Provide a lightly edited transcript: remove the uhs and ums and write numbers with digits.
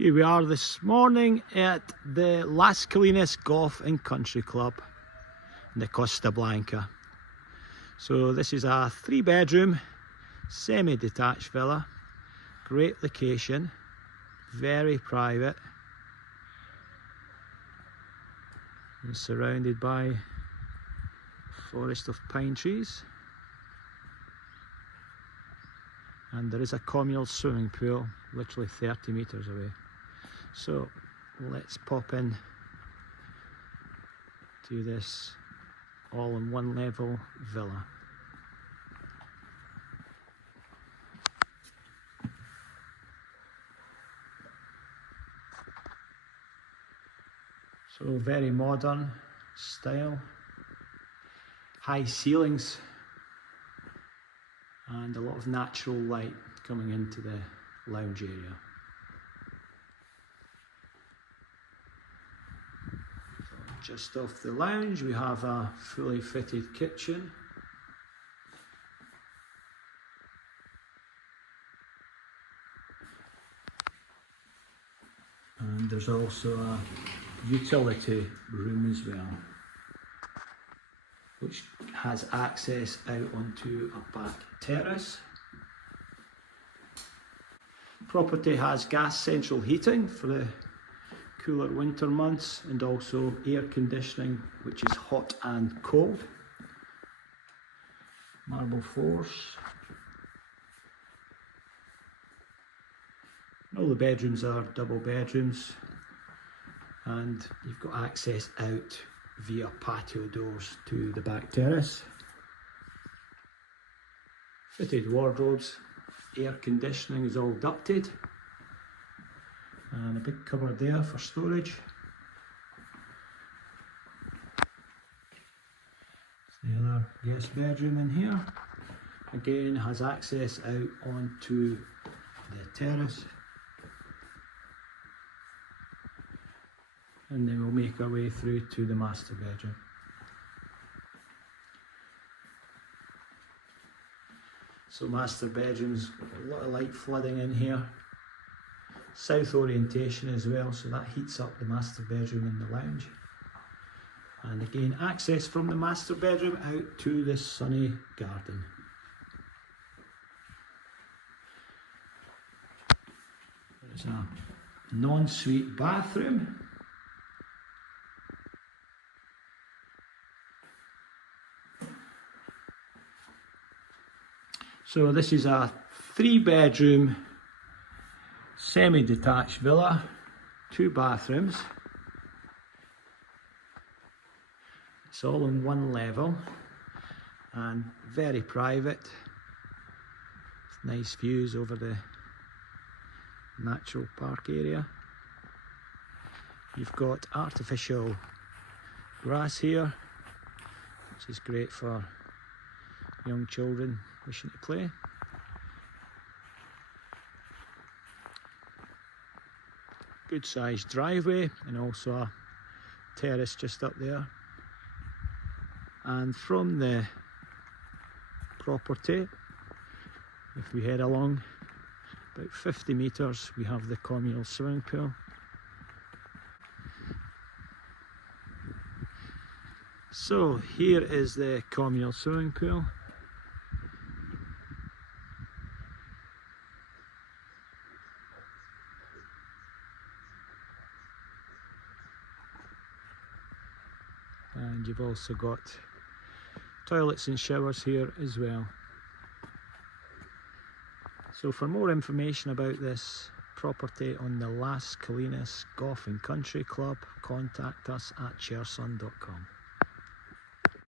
Here we are this morning at the Las Colinas Golf and Country Club in the Costa Blanca. So this is a 3-bedroom semi-detached villa, great location, very private and surrounded by a forest of pine trees, and there is a communal swimming pool literally 30 metres away. So let's pop in to this all-in-one level villa. So very modern style, high ceilings and a lot of natural light coming into the lounge area. So just off the lounge we have a fully fitted kitchen. And there's also a utility room as well, which has access out onto a back terrace. Property has gas central heating for the cooler winter months and also air conditioning, which is hot and cold. Marble floors. All the bedrooms are double bedrooms, and you've got access out via patio doors to the back terrace. Fitted wardrobes, air conditioning is all ducted, and a big cupboard there for storage. The other guest bedroom in here, again has access out onto the terrace. And then we'll make our way through to the master bedroom. So master bedrooms, a lot of light flooding in here. South orientation as well, so that heats up the master bedroom and the lounge. And again, access from the master bedroom out to the sunny garden. There's a non-suite bathroom. So this is a 3-bedroom semi-detached villa, 2 bathrooms. It's all in one level and very private. Nice views over the natural park area. You've got artificial grass here, which is great for young children wishing to play. Good sized driveway and also a terrace just up there. And from the property, if we head along about 50 metres, we have the communal swimming pool. So here is the communal swimming pool. And you've also got toilets and showers here as well. So for more information about this property on the Las Colinas Golf and Country Club, contact us at cherson.com.